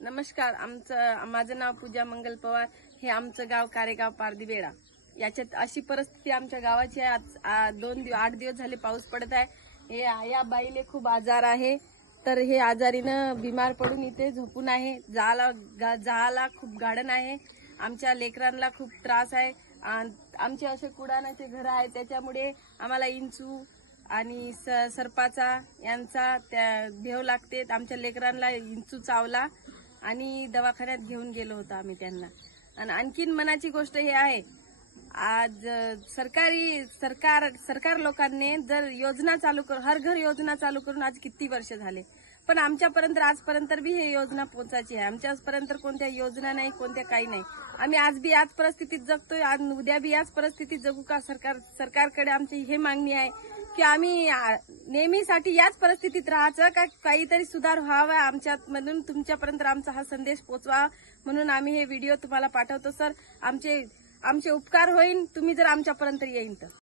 नमस्कार. माझं नाव पूजा मंगल पवार. हे आमचं गाव कारेगाव पारदीवेळा. याच्यात अशी परिस्थिती आमच्या गावाची आहे. आज 8 दिवस झाले पाऊस पडत आहे. या बाईले खूप आजार आहे, तर हे आजारीनं बिमार पडून इथे झोपून आहे. जाळाला खूप गार्डन आहे. आमच्या लेकरांना खूप त्रास आहे. आमचे असे कुडाणाचे घर आहे, त्याच्यामुळे आम्हाला इंचू आणि सरपाचा यांचा भेव लागते. आमच्या लेकरांना इंचू चावला आणि दवाखान्यात घेऊन गेलो होतो आम्ही त्यांना. आणि आणखीन मनाची गोष्ट हे आहे, आज सरकार लोकांनी जर योजना चालू करून, हर घर योजना चालू करून आज किती वर्ष झाले, पण आमच्यापर्यंत आजपर्यंत बी हे योजना पोहोचायची आहे. आमच्यापर्यंत कोणत्या योजना नाही, कोणत्या काही नाही. आम्ही आज बी याच परिस्थितीत जगतोय, आज उद्या बी याच परिस्थितीत जगू का? सरकारकडे आमची हे मागणी आहे की आम्ही नेहमीसाठी याच परिस्थितीत राहायचं का? काहीतरी सुधार व्हावा आमच्यात, म्हणून तुमच्यापर्यंत आमचा हा संदेश पोहोचवा म्हणून आम्ही हे व्हिडिओ तुम्हाला पाठवतो. सर, आमचे उपकार होईल तुम्ही जर आमच्यापर्यंत येईन तर.